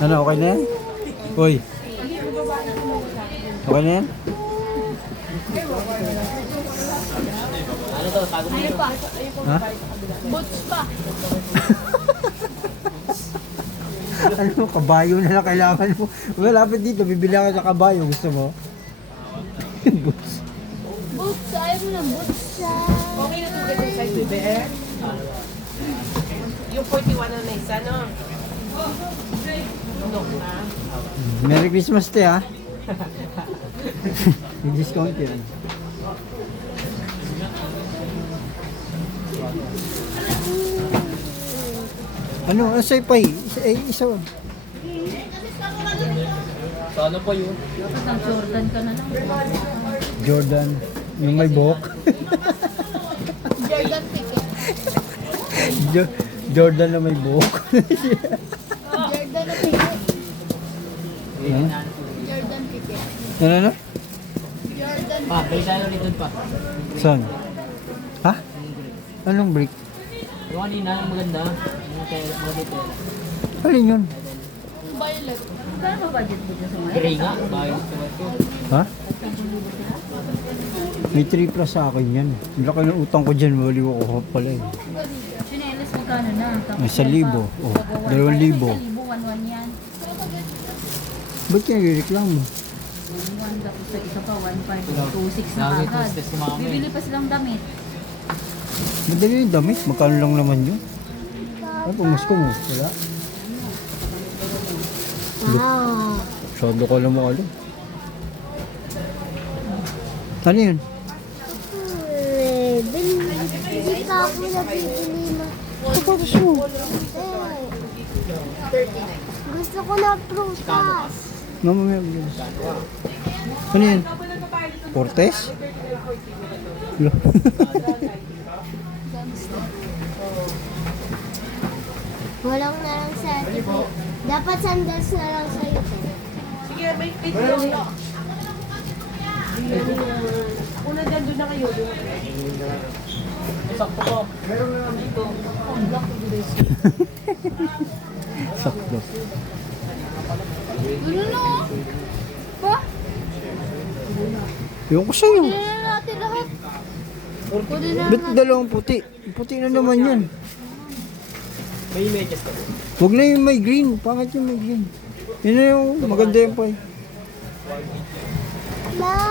Ano, okay na yan? Uy. Okay na yan? Ano pa? Ha? Boots pa. Ano, kabayo na lang kailangan mo. Malapit dito, bibili ako sa kabayo. Gusto mo? Boots. Boots, ayaw mo ng boots siya. Okay na ito ganyan size, bebe. Yung 41 na isa, no? Tundok na. Merry Christmas te ha. May discount yun. Ano? Asay pa eh. Isa. So ano po yun? Ang Jordan ka na lang. Jordan. Yung may buhok. Jordan ticket. Jordan na may buhok. Jordan na ticket. Huh? Jordan ticket. Ano? Jordan Pa, may tayo ulit doon pa. Saan? Ha? Anong break? Yung kanina, yung maganda. Yung kaya mga dito. Alin yun? violet. Kano budget mo dyan sa mga? Gray nga, bahay sa ko. Ha? May 3 plus sa akin yan. Ang laki ng utang ko dyan. Wali ko pala eh. Chinelas magkano na? Tapos May 1,000. yan pa. Oh, Pagawa- 2,000. 1,1 yan. Ba't kaya nagreklamo? 1,1 tapos sa isa pa 1,500. 2,600 na Lagi agad. tustes si mama eh. Bibili pa silang damit. Madali yung damit. Magkano lang naman yun? Ay, pumusko mo. Wala. Wow. Masyado ka lang mo alam. Ano yun? Hindi pa ako nabibili na. Tapos mo. Gusto ko na prutas. Mamamaya. Ano yun? Cortez? Wala. Walang na lang sa atin. Dapat sandals na lang sa'yo. Sige, may video. Ako na dyan, doon na kayo. Sakto po. Sakto. Ano na? Pa? Yung ko sa'yo. Pili na natin lahat. Pwede na Ba't dalawang puti? Puti na naman yun. May images ka po. Huwag na yung may green. Pangit yung may green. Yun na yung maganda yung pay. Ma!